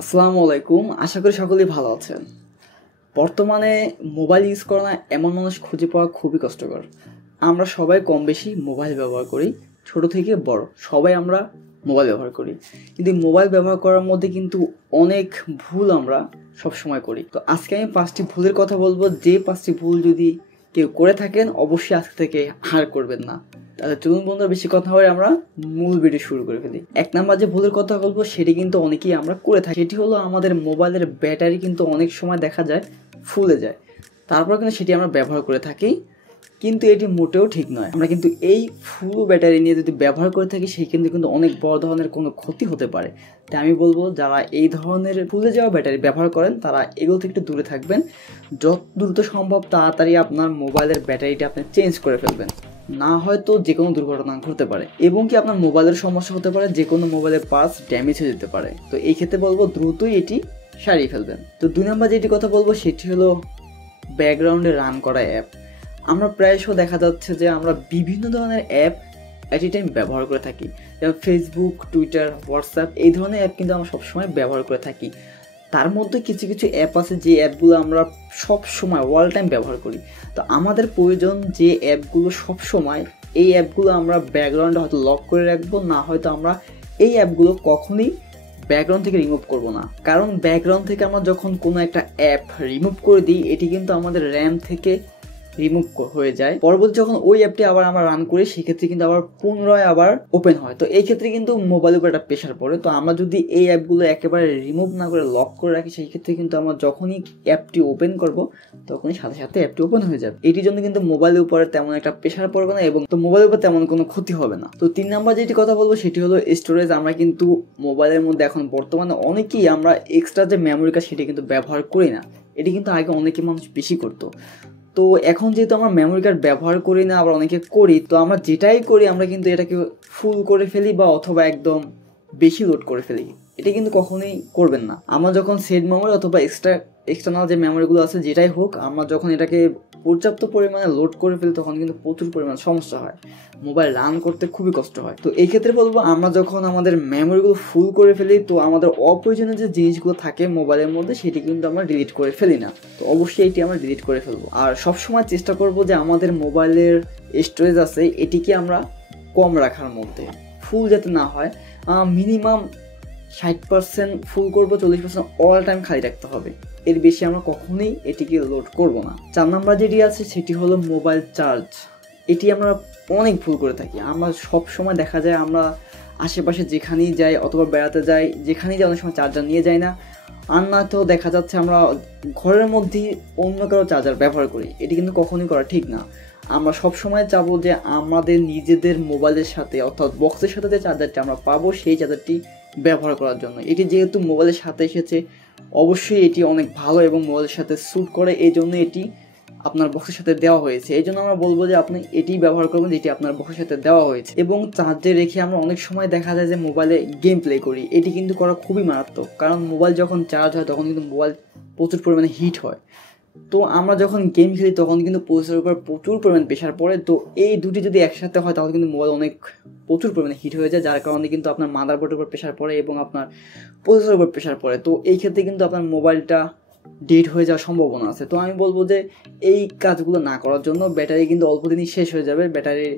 আসসালামু আলাইকুম। আশা করি সকলেই ভালো আছেন। বর্তমানে মোবাইল ইউজ করা না এমন মানুষ খুঁজে পাওয়া খুবই কষ্টকর। আমরা সবাই কম বেশি মোবাইল ব্যবহার করি, ছোট থেকে বড় সবাই আমরা মোবাইল ব্যবহার করি। কিন্তু মোবাইল ব্যবহার করার মধ্যে কিন্তু অনেক ভুল আমরা সবসময় করি। তো আজকে আমি 5টি ভুলের কথা বলবো, যে 5টি ভুল যদি কেউ করে থাকেন অবশ্যই আজকে থেকে আর করবেন না। তাহলে চলুন বন্ধুরা, বেশি কথা বলে আমরা মূল ভিডিও শুরু করে ফেলি। 1 নাম্বার যে ভুলের কথা বলবো সেটি কিন্তু অনেকেই আমরা করে থাকি। সেটি হলো আমাদের মোবাইলের ব্যাটারি কিন্তু অনেক সময় দেখা যায় ফুলে যায়, তারপর কিন্তু সেটি আমরা ব্যবহার করে থাকি, কিন্তু এটি মোটেও ঠিক নয়। আমরা কিন্তু এই ফুল ব্যাটারি নিয়ে যদি ব্যবহার করে থাকি সেই কিন্তু অনেক বড় ধরনের কোনো ক্ষতি হতে পারে। তাই আমি বলবো, যারা এই ধরনের ফুলে যাওয়া ব্যাটারি ব্যবহার করেন তারা এগুলো থেকে একটু দূরে থাকবেন। যত দ্রুত সম্ভব তাড়াতাড়ি আপনার মোবাইলের ব্যাটারিটা আপনি চেঞ্জ করে ফেলবেন, না হয়তো যে কোনো দুর্ঘটনা ঘটতে পারে এবং কি আপনার মোবাইলের সমস্যা হতে পারে, যে কোনো মোবাইলের পার্টস ড্যামেজ হয়ে যেতে পারে। তো এই ক্ষেত্রে বলবো দ্রুতই এটি সারিয়ে ফেলবেন। তো 2 নাম্বার যেটি কথা বলবো সেটি হলো ব্যাকগ্রাউন্ডে রান করা অ্যাপ। আমরা প্রায়শ দেখা যাচ্ছে যে আমরা বিভিন্ন ধরনের অ্যাপ অ্যাট এ টাইম ব্যবহার করে থাকি, যেমন ফেসবুক, টুইটার, হোয়াটসঅ্যাপ, এই ধরনের অ্যাপ কিন্তু আমরা সবসময় ব্যবহার করে থাকি। তার মধ্যে কিছু কিছু অ্যাপ আছে যে অ্যাপগুলো আমরা সব সময় অল টাইম ব্যবহার করি। তো আমাদের প্রয়োজন যে অ্যাপগুলো সব সময়, এই অ্যাপগুলো আমরা ব্যাকগ্রাউন্ডে হয়তো লক করে রাখবো, না হয়তো আমরা এই অ্যাপগুলো কখনোই ব্যাকগ্রাউন্ড থেকে রিমুভ করব না। কারণ ব্যাকগ্রাউন্ড থেকে আমরা যখন কোনো একটা অ্যাপ রিমুভ করে দিই এটি কিন্তু আমাদের র্যাম থেকে রিমুভ হয়ে যায়। পরবর্তী যখন ওই অ্যাপটি আবার আমরা রান করি সেক্ষেত্রে কিন্তু আবার পুনরায় আবার ওপেন হয়। তো এই ক্ষেত্রে কিন্তু মোবাইলের উপর একটা প্রেশার পড়ে। তো আমরা যদি এই অ্যাপগুলো একেবারে রিমুভ না করে লক করে রাখি সেই ক্ষেত্রে কিন্তু আমরা যখনই অ্যাপটি ওপেন করব তখনই সাথে সাথে অ্যাপটি ওপেন হয়ে যাবে। এটির জন্য কিন্তু মোবাইলের উপরে তেমন একটা প্রেশার পড়বে না এবং তো মোবাইলের উপর তেমন কোনো ক্ষতি হবে না। তো 3 নাম্বার যেটি কথা বলবো সেটি হলো স্টোরেজ। আমরা কিন্তু মোবাইলের মধ্যে এখন বর্তমানে অনেকেই আমরা এক্সট্রা যে মেমোরি কার্ড সেটি কিন্তু ব্যবহার করি না। এটি কিন্তু আগে অনেকে মানুষ বেশি করতো। তো এখন যেহেতু আমরা মেমোরি কার্ড ব্যবহার করি না, আবার অনেকে করি, তো আমরা যেটাই করি আমরা কিন্তু এটাকে ফুল করে ফেলি বা অথবা একদম বেশি লোড করে ফেলি। এটা কিন্তু কখনোই করবেন না। আমরা যখন সেট মেমোরি অথবা এক্সটার্নাল যে মেমোরিগুলো আছে যেটাই হোক, আমরা যখন এটাকে পর্যাপ্ত পরিমাণে লোড করে ফেলি তখন কিন্তু প্রচুর পরিমাণে সমস্যা হয়, মোবাইল রান করতে খুবই কষ্ট হয়। তো এই ক্ষেত্রে বলবো, আমরা যখন আমাদের মেমোরিগুলো ফুল করে ফেলি তো আমাদের অপ্রয়োজনীয় যে জিনিসগুলো থাকে মোবাইলের মধ্যে সেটি কিন্তু আমরা ডিলিট করে ফেলি না। তো অবশ্যই এটি আমরা ডিলিট করে ফেলবো। আর সবসময় চেষ্টা করব যে আমাদের মোবাইলের স্টোরেজ আছে এটিকে আমরা কম রাখার মধ্যে, ফুল যাতে না হয়। মিনিমাম 60% ফুল করবো, 40% অল টাইম খালি রাখতে হবে। এর বেশি আমরা কখনোই এটিকে লোড করব না। 4 নাম্বার যেটি আছে সেটি হলো মোবাইল চার্জ। এটি আমরা অনেক ভুল করে থাকি। আমরা সব সময় দেখা যায় আমরা আশেপাশে যেখানেই যাই অথবা বেড়াতে যাই, যেখানেই যাই অনেক সময় চার্জার নিয়ে যাই না। আর নয়তো দেখা যাচ্ছে আমরা ঘরের মধ্যেই অন্য কারো চার্জার ব্যবহার করি। এটি কিন্তু কখনোই করা ঠিক না। আমরা সব সময় চাবো যে আমাদের নিজেদের মোবাইলের সাথে অর্থাৎ বক্সের সাথে যে চার্জারটি আমরা পাবো সেই চার্জারটি ব্যবহার করার জন্য। এটি যেহেতু মোবাইলের সাথে এসেছে অবশ্যই এটি অনেক ভালো এবং মোবাইলের সাথে স্যুট করে, এই জন্য এটি আপনার বক্সের সাথে দেওয়া হয়েছে। এই জন্য আমরা বলবো যে আপনি এটি ব্যবহার করবেন যেটি আপনার বক্সের সাথে দেওয়া হয়েছে। এবং চার্জে রেখে আমরা অনেক সময় দেখা যায় যে মোবাইলে গেম প্লে করি, এটি কিন্তু করা খুবই মারাত্মক। কারণ মোবাইল যখন চার্জ হয় তখন কিন্তু মোবাইল প্রচুর পরিমাণে হিট হয়। তো আমরা যখন গেম খেলি তখন কিন্তু প্রসেসরের উপর প্রচুর পরিমাণ প্রেশার পড়ে। তো এই দুটি যদি একসাথে হয় তাহলে কিন্তু মোবাইল অনেক প্রচুর পরিমাণে হিট হয়ে যায়, যার কারণে কিন্তু আপনার মাদারবোর্ডের উপর প্রেশার পড়ে এবং আপনার প্রসেসরের উপর প্রেশার পড়ে। তো এই ক্ষেত্রে কিন্তু আপনার মোবাইলটা ডেড হয়ে যাওয়ার সম্ভাবনা আছে। তো আমি বলবো যে এই কাজগুলো না করার জন্য, ব্যাটারি কিন্তু অল্প দিনই শেষ হয়ে যাবে, ব্যাটারির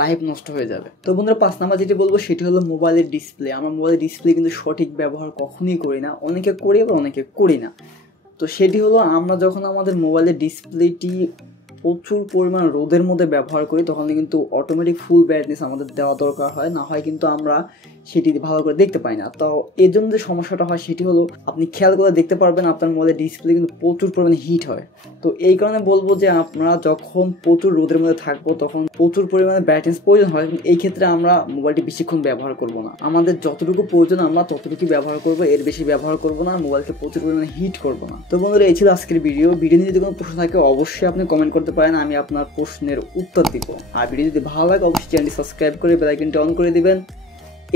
লাইফ নষ্ট হয়ে যাবে। তো বন্ধুরা, 5 নাম্বার যেটি বলবো সেটি হলো মোবাইলের ডিসপ্লে। আমরা মোবাইলের ডিসপ্লে কিন্তু সঠিক ব্যবহার কখনোই করি না, অনেকে করি আবার অনেকে করি না। তো সেটি হলো, আমরা যখন আমাদের মোবাইলের ডিসপ্লেটি প্রচুর পরিমাণ রোদের মধ্যে ব্যবহার করি তখন কিন্তু অটোমেটিক ফুল ব্রাইটনেস আমাদের দেওয়া দরকার হয়, না হয় কিন্তু আমরা সেটি ভালো করে দেখতে পাই না। তো এর জন্য যে সমস্যাটা হয় সেটি হলো, আপনি খেয়াল করে দেখতে পারবেন আপনার মোবাইলের ডিসপ্লে কিন্তু প্রচুর পরিমাণে হিট হয়। তো এই কারণে বলবো যে আমরা যখন প্রচুর রোদের মধ্যে থাকবো তখন প্রচুর পরিমাণে ব্রাইটনেস প্রয়োজন হয়। এই ক্ষেত্রে আমরা মোবাইলটি বেশিক্ষণ ব্যবহার করব না, আমাদের যতটুকু প্রয়োজন আমরা ততটুকু ব্যবহার করবো, এর বেশি ব্যবহার করব না, মোবাইলকে প্রচুর পরিমাণে হিট করব না। তো বন্ধুরা, এই ছিল আজকের ভিডিও নিয়ে যদি কোনো প্রশ্ন থাকে অবশ্যই আপনি কমেন্ট করতে পারেন, আমি আপনার প্রশ্নের উত্তর দিব। আর ভিডিও যদি ভালো লাগে অবশ্যই চ্যানেলটি সাবস্ক্রাইব করে বেল আইকনটি অন করে দিবেন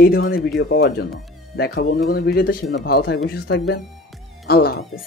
এই ধরনের ভিডিও পাওয়ার জন্য। দেখাবো অন্য কোনো ভিডিওতে, সেজন্য ভালো থাকবেন, সুস্থ থাকবেন। আল্লাহ হাফেজ।